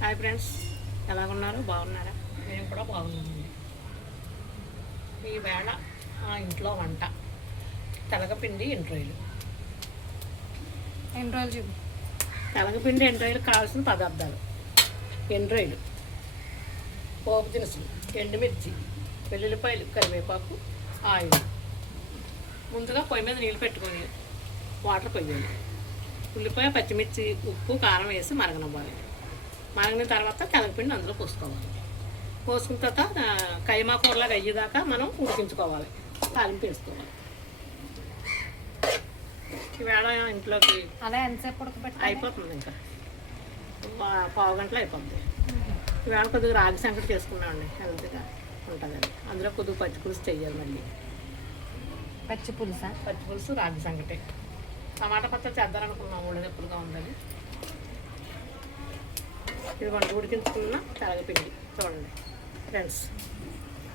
Hi friends ఎలాగున్నారు? బాగున్నారా? మేము కూడా బాగున్నామండి ఈ వేళ ఆ ఇంట్లో వంట. తెలగపిండి ఎంట్రాయిలు ఎన్ని రోజులు చూపి తెలగపిండి ఎంట్రాయిలు కావాల్సిన పదార్థాలు? ఎండ్రాయిలు పోపు దినుసులు ఎండుమిర్చి వెల్లుల్లిపాయలు కరివేపాకు ఆయిల్. ముందుగా పొయ్యి మీద నీళ్ళు పెట్టుకొని వాటర్ పొయ్యాలి. ఉల్లిపాయ పచ్చిమిర్చి ఉప్పు కారం వేసి మరగనివ్వాలి. మరగిన తర్వాత తెలగపిండి అందులో పోసుకోవాలి. పోసుకున్న తర్వాత కైమా కూరలాగా అయ్యేదాకా మనం ఉడికించుకోవాలి. తాలింపు వేసుకోవాలి. ఈవేళ ఇంట్లోకి అలా ఎంతసేపు ఉడకబెట్టాలి? అయిపోతుంది ఇంకా. పావు గంటలో అయిపోతుంది ఇవాళ కొద్దిగా రాగి సంకటి చేసుకున్నామండి హెల్త్గా ఉంటుందండి అందులో కొద్దిగా పచ్చి పులుసు చెయ్యాలి మళ్ళీ. పచ్చి పులుసా? పచ్చి పులుసు రాగి సంకటి. టమాటా పచ్చడి చేద్దామనుకున్నాం ఊళ్ళో ఎప్పుడుగా ఉందని. ఇది వంట ఉడికించుకున్న తెలగపిండి చూడండి ఫ్రెండ్స్.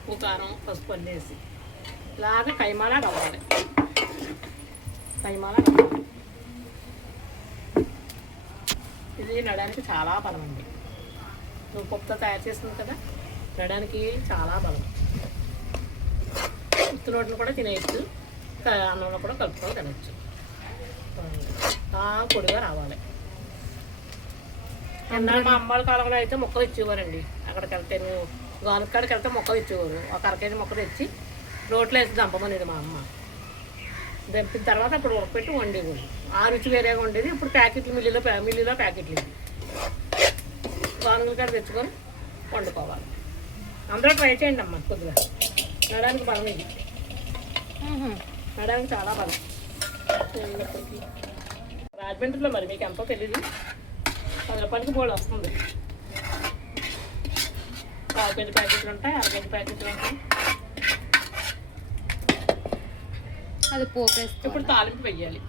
ఉప్పు కారం పసుపు అన్నీ వేసి. ఇలాగ కైమాలా రవ్వాలి కైమాలా ఇది నడడానికి చాలా బలం అండి. నువ్వు పప్పుతో తయారు చేస్తుంది కదా నడడానికి చాలా బలం. ఉత్తి రోడ్లు కూడా తినేయచ్చు అన్నంలో కూడా కలుపుకొని తినచ్చు. బాగా పొడిగా రావాలి. మా అమ్మాళ్ళ కాలంలో అయితే మొక్కలు ఇచ్చేవారండి. అక్కడికి వెళ్తే మేము గానుకాడికి వెళ్తే మొక్కలు ఇచ్చేవారు. ఒక అరకేజీ మొక్క తెచ్చి రోట్లో వేసి దంపమనేది మా అమ్మ. దంపిన తర్వాత అప్పుడు ఉడకపెట్టి వండేవాడు ఆ రుచి వేరేగా ఉండేది. ఇప్పుడు ప్యాకెట్లు మిల్లులో మిల్లులో ప్యాకెట్లు ఇవి. గానుగల కాడ తెచ్చుకొని వండుకోవాలి. అందరూ ట్రై చేయండి అమ్మ కొద్దిగా. నడానికి బలం ఇది. నడానికి చాలా బలం. రాజమండ్రిలో మరి మీకు ఎంతో తెలియదు పది రూపాయలకి బోర్డు వస్తుంది. పావు కేజీ ప్యాకెట్లు ఉంటాయి అర కేజీ ప్యాకెట్లు ఉంటాయి అది పోపేస్తే ఇప్పుడు తాలింపు వెయ్యాలి.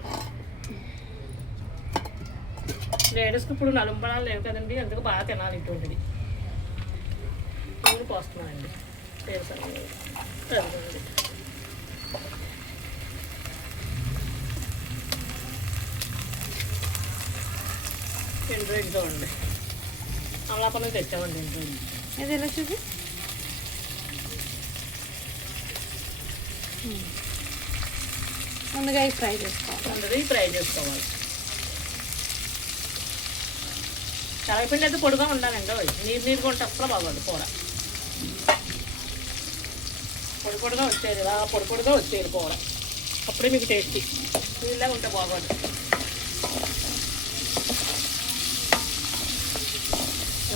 లేడీస్కి ఇప్పుడు నలుంబడాలు లేవు కదండి అందుకు బాగా తినాలి ఇటువంటిది. నూనె పోస్తున్నానండి. వేరుశనగ రోజులు చూడండి. అమలాపనం తెచ్చామండి రోజులు ఇది ఎలా చూపి ముందుగా ఇవి ఫ్రై చేసుకోవాలి. అందరూ ఫ్రై చేసుకోవాలి. తెలగపిండి అయితే పొడిగా ఉండాలండి. నీరు నీరుగా ఉంటే అసలు బాగోదు కూర. పొడి పొడిగా వచ్చేది. ఇలా పొడి పొడిగా వచ్చేది కూర. అప్పుడే మీకు టేస్టీ. నీళ్ళగా ఉంటే బాగోదు.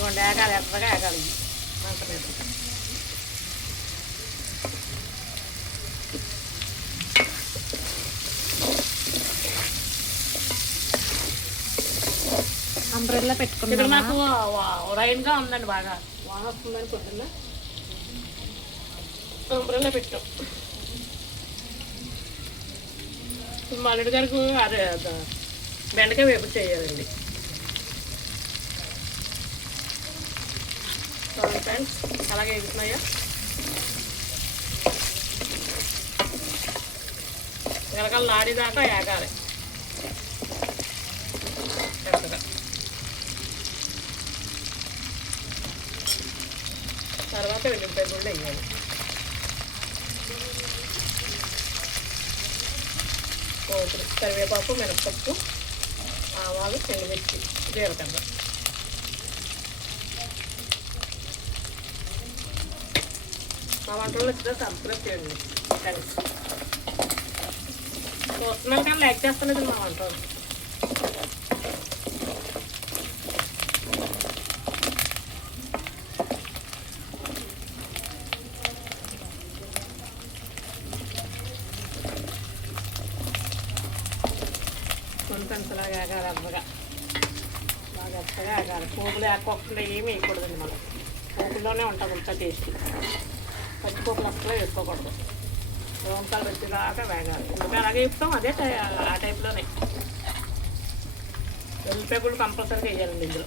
ఇవ్వండి ఏగాలి ఎర్రగా ఏగాలి. మంట మీద అంబ్రెల్లా ఇక్కడ పెట్టుకున్నామా నాకు రైన్గా ఉందండి బాగా వాన వస్తుందని పొద్దున్న అంబ్రెల్లా పెట్టాం ఇప్పుడు మా అల్లుడి గారికి అదే బెండకాయ వేపుడు చేయాలండి చూడండి ఫ్రెండ్స్ అలాగే ఎగుతున్నాయా ఎలకలు నాడిదాకా ఏగాలి. చక్కగా తర్వాత వెల్లుల్లిపాయ కూడా వేయాలి. పోతులు కరివేపాకు మినపప్పు ఆవాలు ఎండుమిర్చి జీలకర్ర. మా వంటలు వచ్చిన సబ్స్క్రైబ్ చేయండి. చూస్తున్నాను కానీ లైక్ చేస్తలేదు మా వంటలు కొంతంతలాగా ఆగాలి అవ్వగా బాగా అత్తగా ఆగాలి. పోపులు వేసుకోకుండా ఏమి వేయకూడదండి మనం. పోపులోనే ఉంటుంది అంతా టేస్ట్. పచ్చిపోపులు అసలు వేసుకోకూడదు. రోంకాలు వచ్చేదాకా వేగాలి. ఎందుకంటే అలాగే ఇస్తాం అదే ఆ టైప్లోనే. వెల్లిపాయ కూడా కంపల్సరీగా వేయాలండి ఇందులో.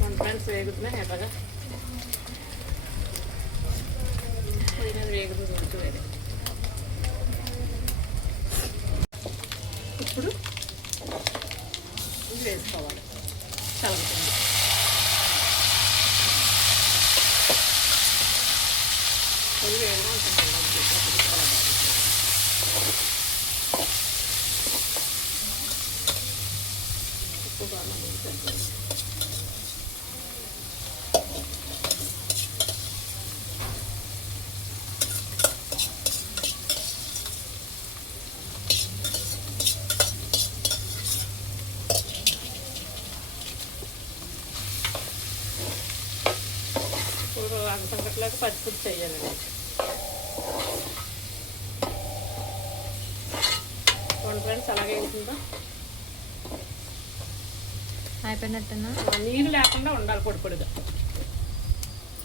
మన ఫ్రెండ్స్ వేగుతున్నాయి ఎలాగా? పొయ్యి వేగుతుంది ఉడికి వేరే ఇది వేసుకోవాలి చల్లకుండా అది వేయడం ఉప్పు కారం అనేది సరిపోతుంది ఇప్పుడు సంకట్లేక పచ్చిపుడి చేయాలండి చూడండి ఫ్రెండ్స్ అలాగే ఉంటుందో అయిపోయినట్టేనా? ఆ, నీరు లేకుండా ఉండాలి పొడి పొడిగా.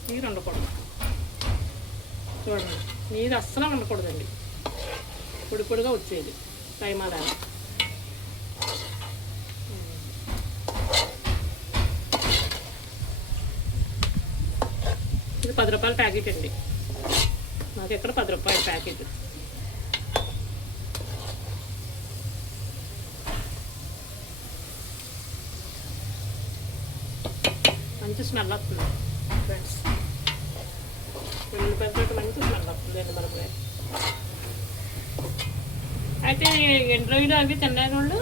నీరు ఉండకూడదు. చూడండి నీరు అస్సలు ఉండకూడదండి. పొడి పొడిగా వచ్చేది. కైమాలాగా ఇది పది రూపాయల ప్యాకెట్ అండి. మాకు ఇక్కడ పది రూపాయల ప్యాకెట్. మంచి స్మెల్ వస్తుంది ఫ్రెండ్స్ ఉల్లిపాయలతో మంచి స్మెల్ వస్తుంది అండి అయితే ఎండు అవి తినలేని వాళ్ళు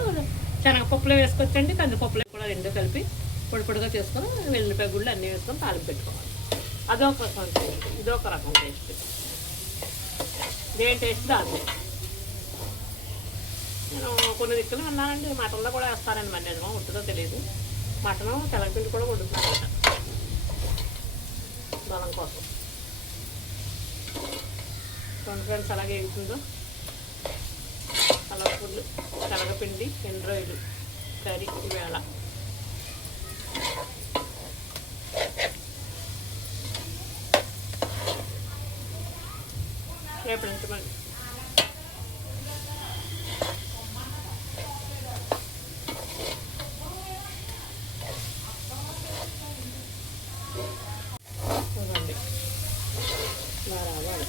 శనగపప్పులో వేసుకొచ్చండి కందిపప్పులో కూడా రెండు కలిపి పొడి పొడిగా చేసుకొని వెల్లిపాయ గుళ్ళు అన్నీ వేసుకొని తాలింపు పెట్టుకోవాలి. అదొక రకం టేస్ట్ ఇదొక రకం టేస్ట్. దేని టేస్ట్ దాని నేను కొన్ని దిక్కులు అన్నానండి మటన్లో కూడా వేస్తారండి మరి నిజమో ఉంటుందో తెలియదు మటన్ తెలగపిండి కూడా వండుతున్నారట బలం కోసం. రెండు ఫ్రెండ్స్ అలాగే ఎగుతుందో కలర్ఫుల్ తెలగపిండి ఎండు కర్రీ ఈవేళ రేపు చూడండి. ఇలా రావాలి.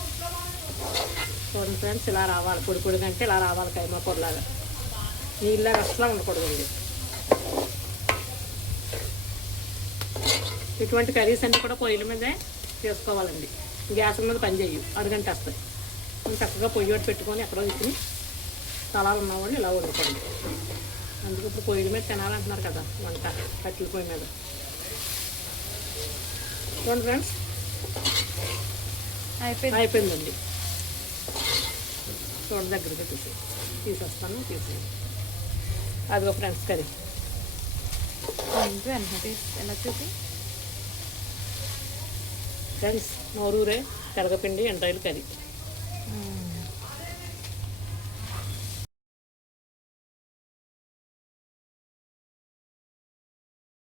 ఫ్రెండ్స్ ఇలా రావాలి. పొడి పొడి కంటే ఇలా రావాలి కైమా పొడిలాగా. నీళ్ళగా అసలు ఉండకూడదండి. ఇటువంటి కర్రీస్ అన్నీ కూడా పొయ్యిల మీదే చేసుకోవాలండి. గ్యాస్ మీద పని చేయు అరగంట వస్తాయి చక్కగా పొయ్యి పెట్టుకొని ఎక్కడో ఇచ్చి తలాలు ఉన్నవాళ్ళు ఇలా వండుకోండి. అందుకు ఇప్పుడు పొయ్యిల మీద తినాలంటున్నారు కదా వంట కట్టెల పొయ్యి మీద. చూడండి ఫ్రెండ్స్ అయిపోయింది. అయిపోయిందండి. చూడ దగ్గరగా తీసి తీసేస్తాను తీసి అదిగో ఫ్రెండ్స్ కర్రీ. ఫ్రెండ్స్ నోరూరే తెరగపిండి ఎండ్రాయిలు కర్రీ. Mm.